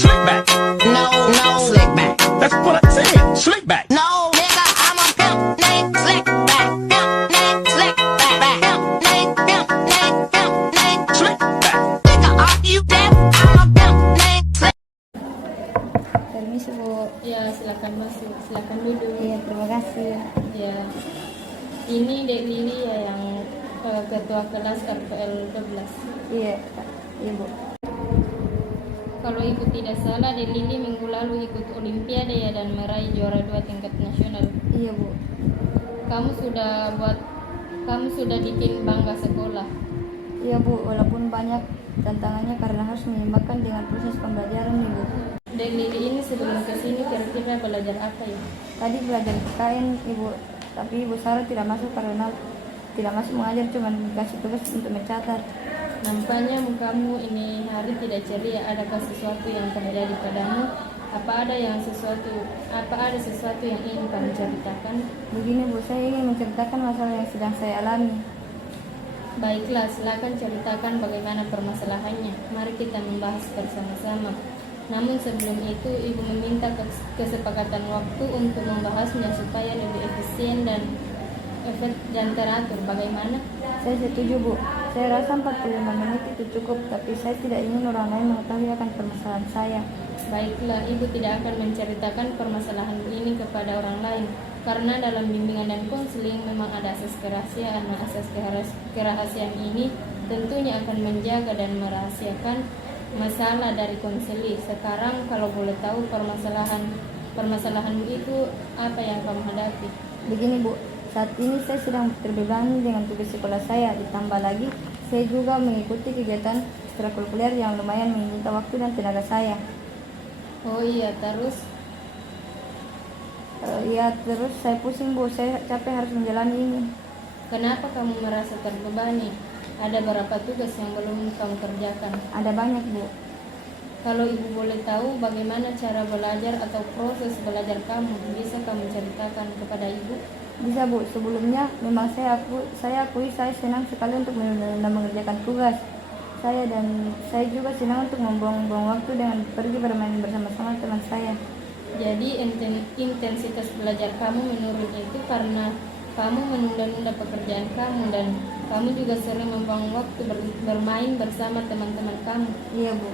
Slick back. No, no, slick back. That's what I said. Slick back. No, nigga, I'm a pimp named Slick back. Pimp named Slick back. Pimp named, pimp named, pimp named Slick back. Nigga, are you deaf? I'm a pimp named Slick. Permisi Bu. Ya, silakan masuk, silakan duduk. Iya, terima kasih. Ya, ini Dek Lili ya yang ketua kelas RPL 12. Iya, Kak. Iya Bu. Kalau ibu tidak salah, Dek Lili minggu lalu ikut Olimpiade ya dan meraih juara 2 tingkat nasional. Iya Bu. Kamu sudah bikin bangga sekolah. Iya Bu, walaupun banyak tantangannya karena harus menyeimbangkan dengan proses pembelajaran nih Bu. Dek Lili ini sebelum kesini kira-kira belajar apa ya? Tadi belajar PKN Ibu, tapi Ibu Sarah tidak masuk karena tidak masuk mengajar, cuma dikasih tugas untuk mencatat. Nampaknya kamu ini hari tidak ceria. Adakah sesuatu yang terjadi padamu? Apa ada sesuatu yang ingin kamu ceritakan? Begini Bu, saya ingin menceritakan masalah yang sedang saya alami. Baiklah, silakan ceritakan bagaimana permasalahannya. Mari kita membahas bersama-sama. Namun sebelum itu, Ibu meminta kesepakatan waktu untuk membahasnya supaya lebih efisien dan teratur. Bagaimana? Saya setuju Bu. Saya rasa 45 menit itu cukup, tapi saya tidak ingin orang lain mengetahui akan permasalahan saya. Baiklah, Ibu tidak akan menceritakan permasalahan ini kepada orang lain, karena dalam bimbingan dan konseling memang ada asas kerahasiaan. Asas kerahasiaan ini tentunya akan menjaga dan merahasiakan masalah dari konseli. Sekarang kalau boleh tahu permasalahanmu itu apa yang kamu hadapi? Begini Bu, saat ini saya sedang terbebani dengan tugas sekolah saya. Ditambah lagi, saya juga mengikuti kegiatan ekstrakurikuler yang lumayan menyita waktu dan tenaga saya. Oh iya, terus? Terus saya pusing Bu, saya capek harus menjalani ini. Kenapa kamu merasa terbebani? Ada berapa tugas yang belum kamu kerjakan? Ada banyak Bu. Kalau Ibu boleh tahu bagaimana cara belajar atau proses belajar kamu, bisa kamu ceritakan kepada Ibu? Bisa Bu, sebelumnya memang saya akui saya senang sekali untuk mengerjakan tugas saya, dan saya juga senang untuk membuang-buang waktu dengan pergi bermain bersama-sama teman saya. Jadi intensitas belajar kamu menurun itu karena kamu menunda-nunda pekerjaan kamu dan kamu juga sering membuang waktu bermain bersama teman-teman kamu. Iya Bu.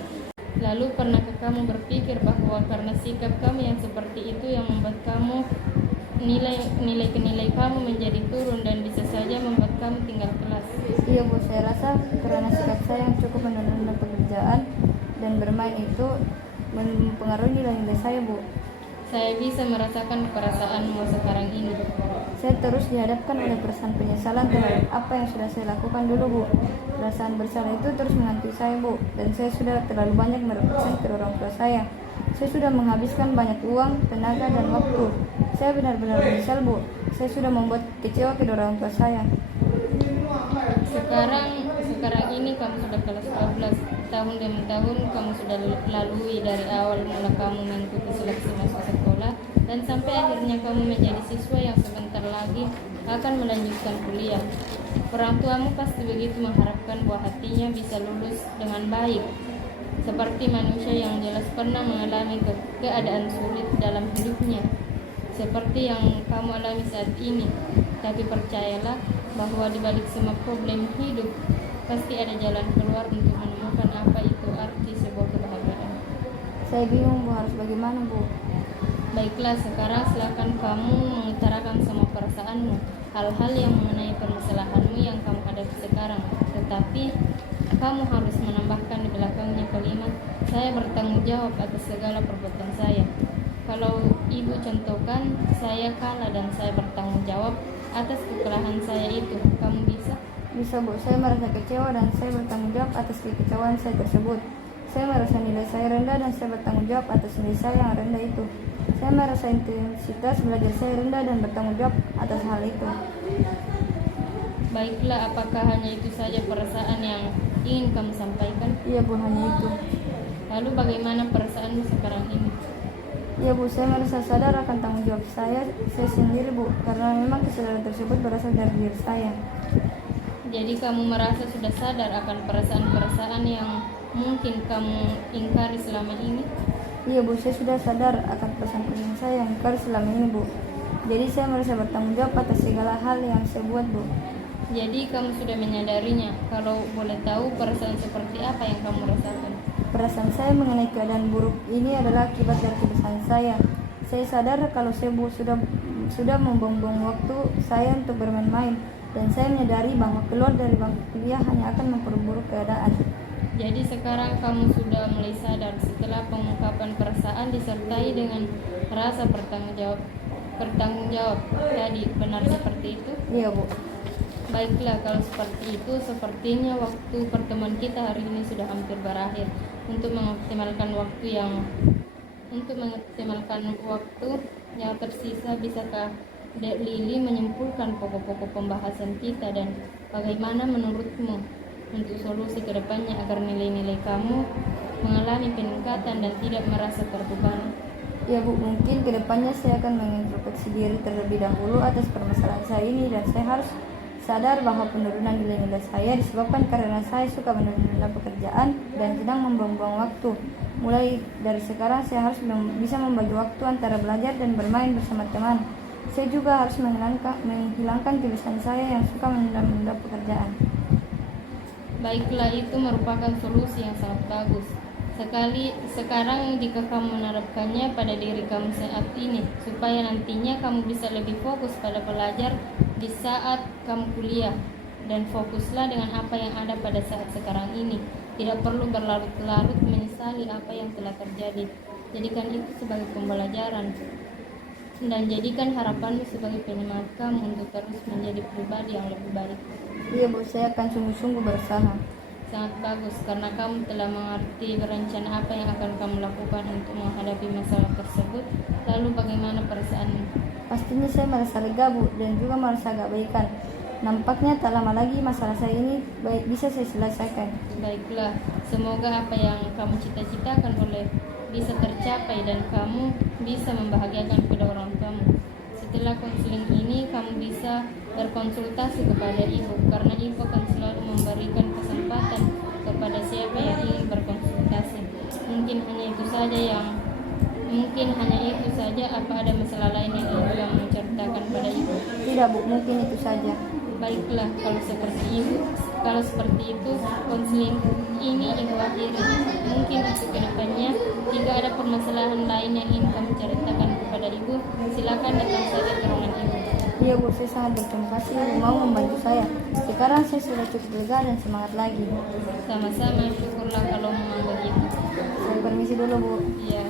Lalu pernahkah kamu berpikir bahwa karena sikap kamu yang seperti itu yang membuat kamu nilai kamu menjadi turun dan bisa saja membuat kamu tinggal kelas? Iya Bu, saya rasa karena sikap saya yang cukup menunda pekerjaan dan bermain itu mempengaruhi nilai-nilai saya Bu. Saya bisa merasakan perasaanmu sekarang ini. Saya terus dihadapkan oleh perasaan penyesalan terhadap apa yang sudah saya lakukan dulu Bu. Perasaan bersalah itu terus menghantui saya Bu, dan saya sudah terlalu banyak merepresentasi orang tua saya. Saya sudah menghabiskan banyak uang, tenaga, dan waktu. Saya benar-benar menyesal Bu. Saya sudah membuat kecewa kedua orang tua saya. Sekarang ini kamu sudah kelas 12. Tahun demi tahun kamu sudah lalui dari awal mula kamu mengikuti seleksi masuk sekolah dan sampai akhirnya kamu menjadi siswa yang sebentar lagi akan melanjutkan kuliah. Orang tuamu pasti begitu mengharapkan bahwa hatinya bisa lulus dengan baik, seperti manusia yang jelas pernah mengalami keadaan sulit dalam hidupnya, seperti yang kamu alami saat ini. Tapi percayalah bahwa di balik semua problem hidup pasti ada jalan keluar untuk menemukan apa itu arti sebuah kebahagiaan. Saya bingung Bu, harus bagaimana Bu? Baiklah, sekarang silakan kamu mengutarakan semua perasaanmu, hal-hal yang mengenai permasalahanmu yang kamu hadapi sekarang. Tetapi kamu harus menambahkan di belakangnya kalimat, saya bertanggung jawab atas segala perbuatan saya. Kalau Ibu contohkan, saya kalah dan saya bertanggung jawab atas kekalahan saya itu. Kamu bisa? Bisa Bu, saya merasa kecewa dan saya bertanggung jawab atas kekecewaan saya tersebut. Saya merasa nilai saya rendah dan saya bertanggung jawab atas nilai saya yang rendah itu. Saya merasa intensitas belajar saya rendah dan bertanggung jawab atas hal itu. Baiklah, apakah hanya itu saja perasaan yang ingin kamu sampaikan? Iya Bu, hanya itu. Lalu bagaimana perasaanmu sekarang ini? Ya Bu, saya merasa sadar akan tanggung jawab saya sendiri Bu, karena memang kesadaran tersebut berasal dari diri saya. Jadi kamu merasa sudah sadar akan perasaan-perasaan yang mungkin kamu ingkari selama ini? Iya Bu, saya sudah sadar akan perasaan saya yang keras selama ini Bu. Jadi saya merasa bertanggung jawab atas segala hal yang saya buat Bu. Jadi kamu sudah menyadarinya. Kalau boleh tahu perasaan seperti apa yang kamu rasakan? Perasaan saya mengenai keadaan buruk ini adalah akibat dari kebiasaan saya. Saya sadar kalau saya sudah membuang-buang waktu saya untuk bermain-main, dan saya menyadari bahwa keluar dari bangku kuliah hanya akan memperburuk keadaan. Jadi sekarang kamu sudah mulai sadar setelah pengungkapan perasaan disertai dengan rasa bertanggung jawab tadi, benar seperti itu? Iya Bu. Baiklah, kalau seperti itu, sepertinya waktu pertemuan kita hari ini sudah hampir berakhir. Untuk mengoptimalkan waktu yang tersisa, bisakah Dek Lili menyimpulkan pokok-pokok pembahasan kita dan bagaimana menurutmu untuk solusi kedepannya agar nilai-nilai kamu mengalami peningkatan dan tidak merasa terbebani? Ya Bu, mungkin kedepannya saya akan mengintrospeksi diri terlebih dahulu atas permasalahan saya ini, dan saya harus sadar bahwa penurunan nilai-nilai saya disebabkan karena saya suka menunda pekerjaan dan sedang membuang-buang waktu. Mulai dari sekarang saya harus bisa membagi waktu antara belajar dan bermain bersama teman. Saya juga harus menghilangkan kebiasaan saya yang suka menunda pekerjaan. Baiklah, itu merupakan solusi yang sangat bagus. Sekarang jika kamu menerapkannya pada diri kamu saat ini, supaya nantinya kamu bisa lebih fokus pada belajar di saat kamu kuliah, dan fokuslah dengan apa yang ada pada saat sekarang ini. Tidak perlu berlarut-larut menyesali apa yang telah terjadi. Jadikan itu sebagai pembelajaran, dan jadikan harapanmu sebagai penyemangat kamu untuk terus menjadi pribadi yang lebih baik. Iya Bu, saya akan sungguh-sungguh berusaha. Sangat bagus, karena kamu telah mengerti berencana apa yang akan kamu lakukan untuk menghadapi masalah tersebut. Lalu bagaimana perasaanmu? Pastinya saya merasa lega Bu, dan juga merasa agak baikan. Nampaknya tak lama lagi masalah saya ini bisa saya selesaikan. Baiklah, semoga apa yang kamu cita-citakan bisa tercapai dan kamu bisa membahagiakan kedua orang tuamu. Setelah konseling ini, kamu bisa berkonsultasi kepada ibu, karena ibu akan selalu memberikan kesempatan kepada siapa yang ingin berkonsultasi. Mungkin hanya itu saja. Apa ada masalah lain yang ibu yang menceritakan pada ibu? Tidak Bu, mungkin itu saja. Baiklah, kalau seperti itu, konseling ini ibu akhiri. Mungkin untuk kedepannya, jika ada permasalahan lain yang ingin kamu ceritakan kepada ibu, silakan datang saja ke ruangan ibu. Iya Bu, saya sangat berterima kasih mau membantu saya. Sekarang saya sudah cukup lega dan semangat lagi. Sama-sama, syukurlah kalau memang begitu. Saya permisi dulu Bu. Ya.